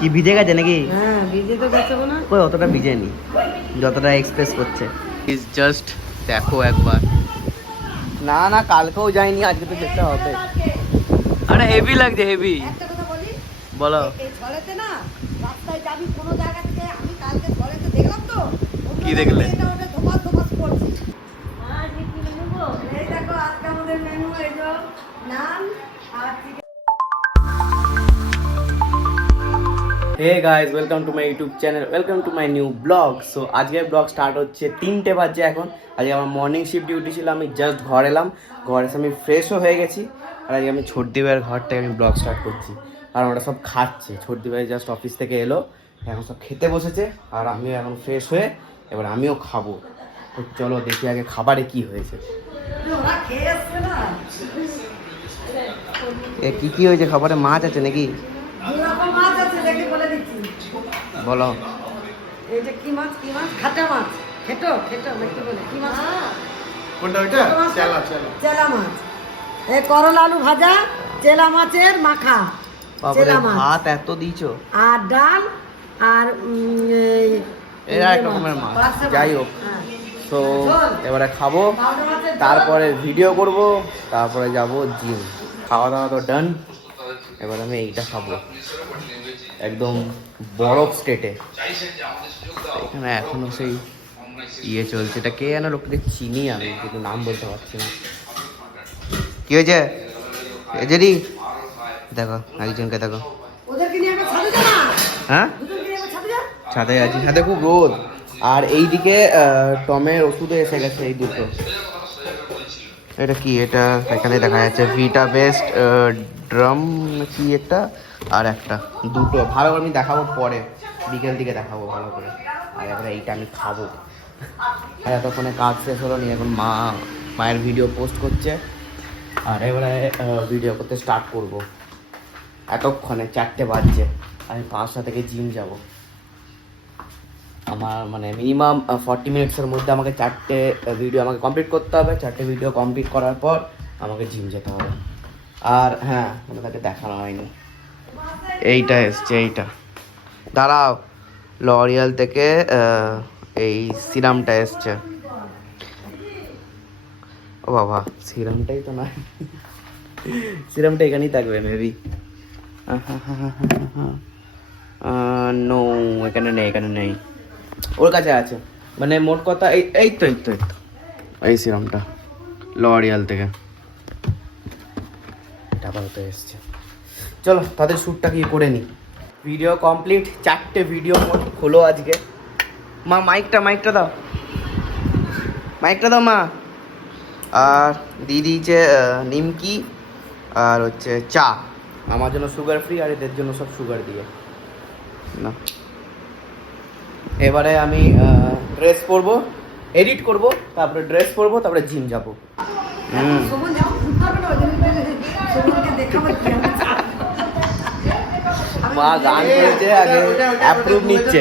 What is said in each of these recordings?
কি ভিজে গেছে নাকি? হ্যাঁ ভিজে তো গেছে না। কই অতটা ভিজেনি যতটা এক্সপ্রেস করছে। ইজ জাস্ট দেখো একবার। না না কালকেও যাইনি, আজকে তো যেতে হবে। আরে হেভি লাগছে হেভি। একটা কথা বলি, বলো। এই ঝড়েতে না রাস্তায় যাবি কোনো জায়গা থেকে, আমি কালকে ঝড়েতে দেখলাম তো। কি দেখলে? এটা ওটা ধোপাস ধোপাস করছে। আজ কি মেনু গো? এই দেখো আজকে আমাদের মেনু এই যে নান আর chicken. Hey guys, welcome to my YouTube channel, welcome to my new blog. So আজকের ব্লগ স্টার্ট হচ্ছে 3টে বাজে এখন। আজকে আমার মর্নিং শিফট ডিউটি ছিল, আমি জাস্ট ঘর এলাম, ঘরে এসে আমি ফ্রেশও হয়ে গেছি। আর আজকে আমি ছোটদি ভাইয়ের ঘর থেকে আমি ব্লগ স্টার্ট করছি। আর ওরা সব খাচ্ছে, ছোটদি ভাই জাস্ট অফিস থেকে এলো, এখন সব খেতে বসেছে। আর আমিও এখন ফ্রেশ হয়ে এবার আমিও খাবো। তো চলো দেখি আগে খাবারে কি হয়েছে। ওরা খেয়ে আসছে না। কি কি হয়েছে খাবারে? মাছ আছে নাকি? দু রকম মাছ আছে, দেখে বলে দিচ্ছি। বলো। এই যে কি মাছ? কি মাছ? খাটা মাছ। খেটো খেটো নাকি বলে কি মাছ? কোনটা ওইটা? চেলা চেলা। চেলা মাছ। এই করলা আলু ভাজা, চেলা মাছের মাখা, বাবারে, চেলা মাছ। ভাত এত দিয়েছো? আর ডাল আর এরা এক রকমের মাছ। যাই হোক, হ্যাঁ। তো এবারে খাবো, পাউডার মাছের ঝোল। তারপরে ভিডিও করব, তারপরে যাব জিম। খাওয়া দাওয়া তো ডান, এবার আমি এইটা খাবো একদম বরফ স্টেটে। এখানে এখনো সেই ইয়ে চলছে, এটা কে যেন লোকটাকে চিনি আমি, কিন্তু নাম বলতে পারছি না। কি হয়েছে এজেরি? দেখো একজনকে দেখো। ওদেরকে নিয়ে একবার ছাদে যা না। হ্যাঁ দুজনকে নিয়ে একবার ছাদে যা। ছাদে আছি, ছাদে খুব রোদ। আর এইদিকে টমের ওষুধে এসে গেছে এই দুটো। এটা কি? এটা এখানে দেখা যাচ্ছে ভিটা বেস্ট ড্রাম কি একটা, আর একটা দুটো ভালো করে আমি দেখাবো পরে, বিকেল দিকে দেখাবো ভালো করে। আর এবারে এইটা আমি খাবো। আর এতক্ষণে কাজ শেষ হলো নি, এখন মায়ের ভিডিও পোস্ট করছে। আর এবারে ভিডিও করতে স্টার্ট করব। এতক্ষণে 4টে বাজছে, আমি 5টা থেকে জিম যাব। আমার মানে মিনিমাম 40 মিনিটসের মধ্যে আমাকে 4টে ভিডিও আমাকে কমপ্লিট করতে হবে। 4টে ভিডিও কমপ্লিট করার পর আমাকে জিম যেতে হবে। আর হ্যাঁ, মানে তাকে দেখানো হয়নি, এইটা এসছে, এইটা দাঁড়াও, লরিয়াল থেকে এই সিরামটা এসছে। ও বাবা, সিরামটাই তো না, সিরামটা এখানেই থাকবে মেবি। নো, এখানে নেই, এখানে নেই, ওর কাছে আছে। মানে মোট কথা এই তো এই সিরামটা লরিয়াল থেকে টাকাতে এসছে। চলো তাদের শ্যুটটা কি করে নিই। ভিডিও কমপ্লিট, 4টে ভিডিও মোট হলো আজকে। মা মাইকটা দাও, মাইকটা দাও মা। আর দিয়ে দিয়েছে নিমকি আর হচ্ছে চা, আমার জন্য সুগার ফ্রি, আর এদের জন্য সব সুগার দিয়ে না। এবারে আমি ড্রেস পরবো, এডিট করব, তারপরে ড্রেস পরবো, তারপরে জিম যাব। সুমন যাও, ফুটবল করো, সুমনকে দেখাবো কি আমি চা। মা গান করেছে, আগে অ্যাপ্রুভ নিচ্ছে।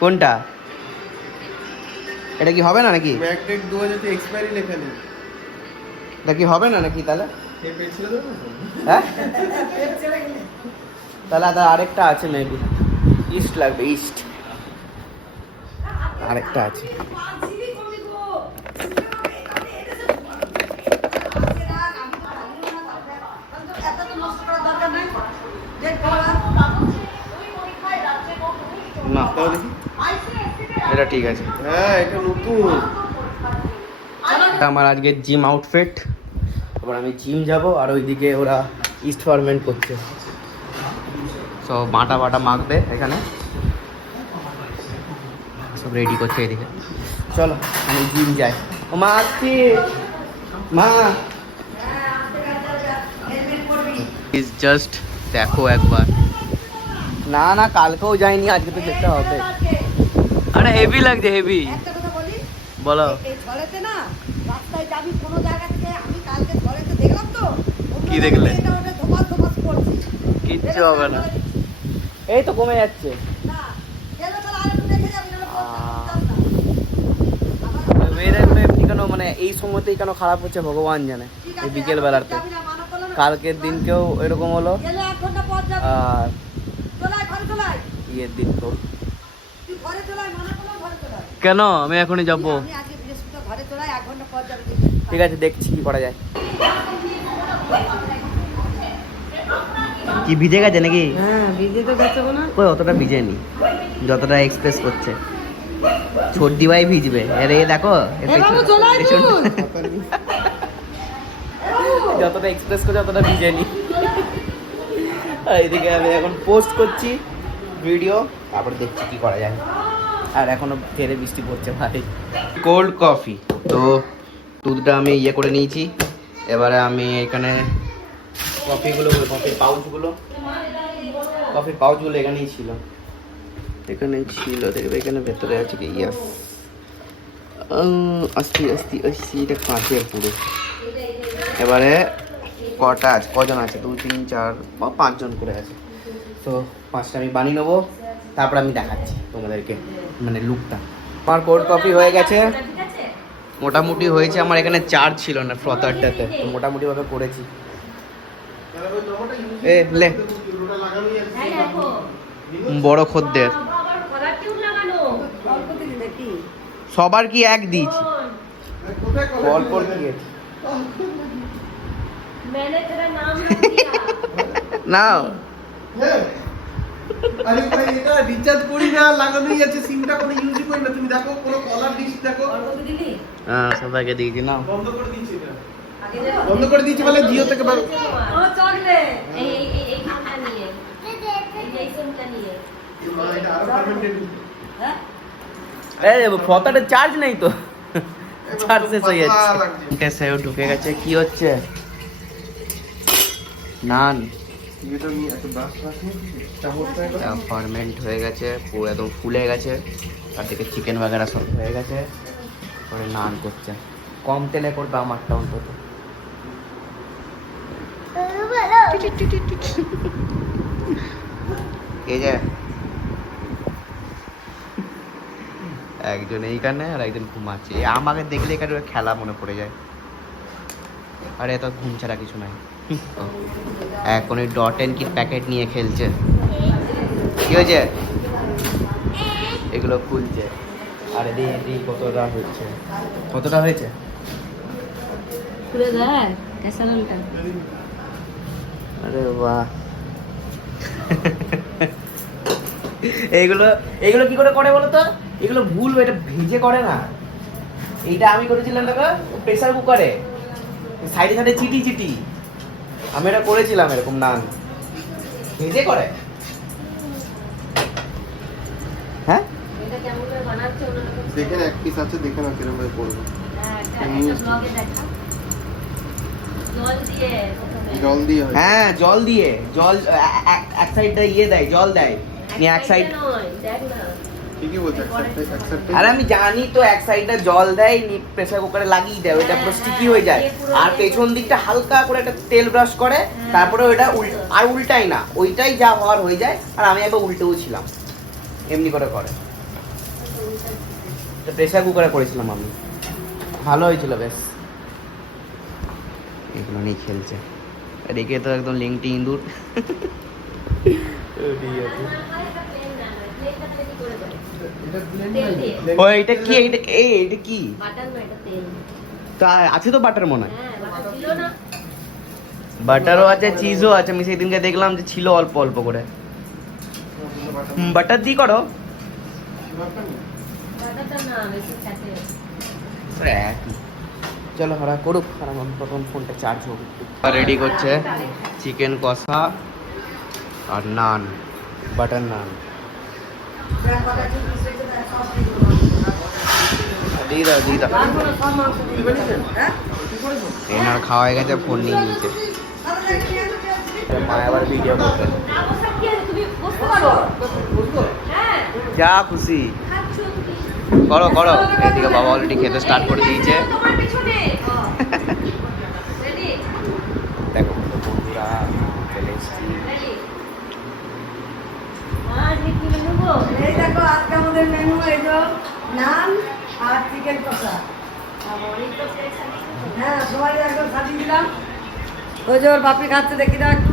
কোনটা? এটা কি হবে না নাকি? ব্যাকডেট 2000 এক্সপায়ারি লেখা নেই। এটা কি হবে না নাকি তাহলে? এই পেছিল তো? হ্যাঁ, তাহলে আরেকটা আছে মেবি, ইস্ট লাগবে, ইস্ট আরেকটা আছে। না তাও দেখি। এটা ঠিক আছে। হ্যাঁ, এটা নতুন। এটা আমার আজকে জিম আউটফিট। এবার আমি জিম যাব, আর ওইদিকে ওরা ইস্ট ফার্মেন্ট করছে, সব বাটা মাখবে এখানে, সব রেডি করছে এদিকে। চলো আমি জিম যাই। ও মা আসছি, মা ইজ জাস্ট দেখো একবার। না না কালকেও যাইনি, আজকে তো যেতে হবে। আরে হেভি লাগছে হেভি। একটা কথা বলি, বলো। এই ঝড়েতে না রাস্তায় যাবি কোনো জায়গা থেকে, আমি কালকে ঝড়েতে দেখলাম তো। কি দেখলে? এটা ওটা ধোপাস ধোপাস করছে। কিচ্ছু হবে না, এই তো কমে যাচ্ছে। না, গেলে তাহলে আরেকটু দেখে যাবি, নাহলে এমনি কেন, মানে এই সময়তেই কেন খারাপ হচ্ছে ভগবান জানে। এই বিকেল বেলাতে, কালকের দিনকেও এরকম হলো। গেলে 1 ঘন্টা পর যাবি। আর চলাই ঘরে চলাই বিয়ের দিন তো তুই ঘরে চলাই মনে করো ঘরে চলাই কেন আমি এখনই যাবো আমি আগে বৃহস্পতিবার ঘরে চলাই 1 ঘন্টা পর যাবে ঠিক আছে দেখছি কি করা যায় কি ভিজে গেছে নাকি হ্যাঁ ভিজে তো গেছে না কই অতটা ভিজেনি যতটা এক্সপ্রেস করছে ছোটদি ভাই ভিজবে আরে দেখো বাবু চলাই তুই যতটা এক্সপ্রেস করছে ততটা ভিজেনি এইদিকে আমি এখন পোস্ট করছি ভিডিও তারপর দেখছি কি করা যায় আর এখনো ফেরে বৃষ্টি পড়ছে ভাই কোল্ড কফি তো দুধটা আমি ইয়ে করে নিয়েছি এবারে আমি এখানে কফির পাউচগুলো এখানেই ছিল দেখবে এখানে ভেতরে আছে কি ইয়াস আস্তি এটা কাঁচের পুরো এবারে কটা আছে কজন আছে 2 3 4 বা 5 জন করে আছে তো 5টা আমি বানিয়ে নেবো তারপর আমি দেখাচ্ছি তোমাদেরকে মানে লুকটা আমার কোল্ড কফি হয়ে গেছে মোটামুটি হয়েছে আমার এখানে চার্জ ছিল না ফ্রথারটাতে তো মোটামুটি ভাবে করেছি এ লে বড় খদ্দের অল্প দিলি নাকি সবার কি এক দিয়েছি অল্প কি मैंने तेरा नाम रख दिया না আরে ভাই এটা রিচার্জ করি না লাগানোই আছে সিমটা কোনো ইউজই করি না তুমি দেখো কোনো কলার লিস্ট দেখো অল্প দিলি হ্যাঁ সবাইকে দিয়েছি না বন্ধ করে দিয়েছি এটা আগে যে বন্ধ করে দিয়েছি বলে জিও থেকে ও চলে এই সিমটা নিয়ে এই সিমটা নিয়ে এটা আরো পার্মানেন্ট হ্যাঁ এই ফটাতে চার্জ নেই তো চার্জ শেষ হয়ে যাচ্ছে কেসেও ঢুকে গেছে কি হচ্ছে নান এটা নিয়ে এত বাস আছে চামচটা এটা ফার্মেন্ট হয়ে গেছে পুরো একদম ফুলে গেছে আর থেকে চিকেন বাগেরা সব হয়ে গেছে পরে নান করছে কম তেলে করবে আমারটা অন্তত এই যে একজন এইখানে আর একজন ঘুমাচ্ছে আমাকে দেখলে এখানে খেলা মনে পড়ে যায় আরে এত ঘুম ছাড়া কিছু নাই এখন ওই ডট অ্যান্ড কিট প্যাকেট নিয়ে খেলছে কি হয়েছে এগুলো খুলছে আরে দি কতটা হয়েছে पूरे दार कैसा लगता है আরে বাহ এইগুলো কি করে বলো তো এগুলো ভুল এটা ভেজে করে না এইটা আমি করেছিলাম দেখো প্রেসার কুকারে সাইডে চিটি আমি এটা করেছিলাম এরকম নান ভেজে করে হ্যাঁ এটা কেমন করে বানাচ্ছে ওনারা দেখেন এক পিস আছে দেখে না কিরকম ভাবে করব একটা ব্লগে দেখা জল দিয়ে হয় হ্যাঁ জল দিয়ে এক সাইডটা ইয়ে দেয় জল দেয় নিয়ে এক সাইড দেখ না ঠিকই বলছো অ্যাকসেপ্ট আরে আমি জানি তো এক সাইডটা জল দেয় নি প্রেসার কুকারে লাগিয়ে দেয় ওইটা পুরো স্টিকি হয়ে যায় আর পেছন দিকটা হালকা করে একটা তেল ব্রাশ করে তারপরে ওইটা আর উল্টাই না ওইটাই যা হওয়ার হয়ে যায় আর আমি একবার উল্টেও ছিলাম এমনি করে প্রেসার কুকারে করেছিলাম আমি ভালো হয়েছিল বেশ এগুলো নিয়ে খেলছে আর একে তো একদম লিংটি ইঁদুর ও এটা কি এইটা কি বাটার না এটা তেল তা আছে তো বাটার মনে হয় হ্যাঁ বাটার ছিল না বাটারও আছে চিজও আছে আমি সেদিনকে দেখলাম যে ছিল অল্প অল্প করে বাটার দিয়ে করো বাটারটা না বেশি খেতে চলো হারা করুক আর আমার প্রথম ফোনটা চার্জ হোক রেডি করছে চিকেন কষা আর নান বাটার নান দিয়ে দাও এনার খাওয়া হয়ে গেছে ফোন নিয়ে নিচে মা আবার ভিডিও করবে অবস্থা কি আছে তুমি বুঝতে পারো হ্যাঁ যা খুশি খাচ্ছো তুমি করো এদিকে বাবা অলরেডি খেতে স্টার্ট করে দিয়েছে তোমার পিছনে রেডি দেখো বন্ধুরা চলে এসেছি রেডি আজ কি নেবো এই দেখো আজকে আমাদের মেনু এই যে নান আর চিকেন কষা অনেক তো প্লেট হ্যাঁ সবাই একদম সাজিয়ে দিলাম ওই যে ওর বাপি খাচ্ছে দেখি দাও একটু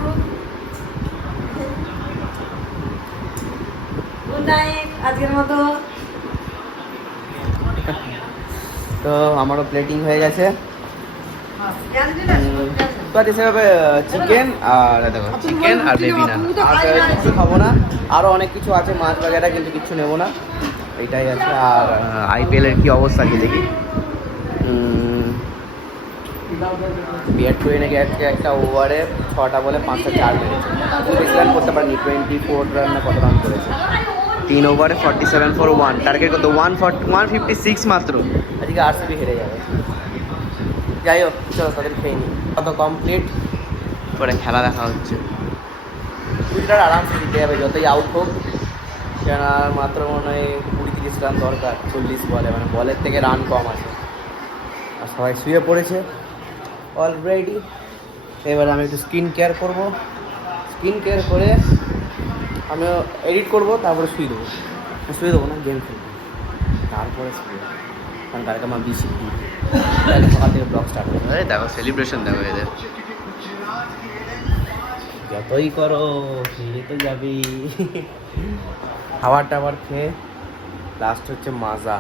গুড নাইট আজকের মতো। তো আমারও প্লেটিং হয়ে গেছে। জানছি না তো আজ হিসেবে চিকেন আর দেখো চিকেন আর বেবি নান, আর কিছু খাবো না। আরও অনেক কিছু আছে মাছ বাগেরা, কিন্তু কিছু নেবো না, এইটাই আছে। আর আইপিএল এর কি অবস্থা কি দেখি। বিরাট কোহলি নাকি একটা ওভারে 6টা বলে 5টা 4 মেরেছে, বেশি রান করতে পারেনি, 24 রান না কত রান করেছে 3 ওভারে 47 ফর 1, টার্গেট কত 156 মাত্র। আজকে আরসিবি হেরে যাবে। যাই হোক চলো তাদের খেয়ে নিই। কত কমপ্লিট করে খেলা দেখা হচ্ছে। উইকেট আরামসে দিতে যাবে যতই আউট হোক, কেন আর মাত্র মনে হয় 20-30 রান দরকার 40 বলে, মানে বলের থেকে রান কম আছে। আর সবাই শুয়ে পড়েছে অলরেডি। এবার আমি একটু স্কিন কেয়ার করবো, স্কিন কেয়ার করে আমিও এডিট করবো, তারপরে শুয়ে দেবো না, গেম খেলবো, তারপরে শুয়ে, কারণ কালকে আমার বেশি সকাল থেকে ব্লগ স্টার্ট হবে। দেখো সেলিব্রেশন দেখো এদের, যতই করো খেয়ে তো যাবি। খাবার টাবার খেয়ে লাস্ট হচ্ছে মাজা।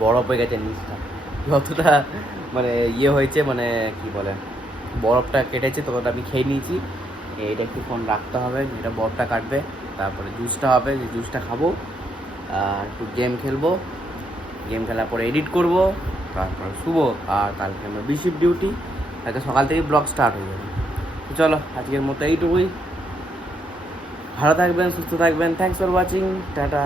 বরফ হয়ে গেছে নিচটা, যতটা মানে ইয়ে হয়েছে, মানে কি বলে বরফটা কেটেছে ততটা আমি খেয়ে নিয়েছি। এইটা একটু ফোন রাখতে হবে, এটা বরফটা কাটবে, তারপরে জুসটা হবে, যে জুসটা খাবো, আর একটু গেম খেলবো, গেম খেলার পরে এডিট করব, তারপরে শুবো। আর কালকে আমার বিশিপ ডিউটি, কালকে সকাল থেকে ব্লগ স্টার্ট হয়ে যাবে। তো চলো আজকের মতো এইটুকুই। ভালো থাকবেন, সুস্থ থাকবেন, থ্যাংকস ফর ওয়াচিং, টাটা।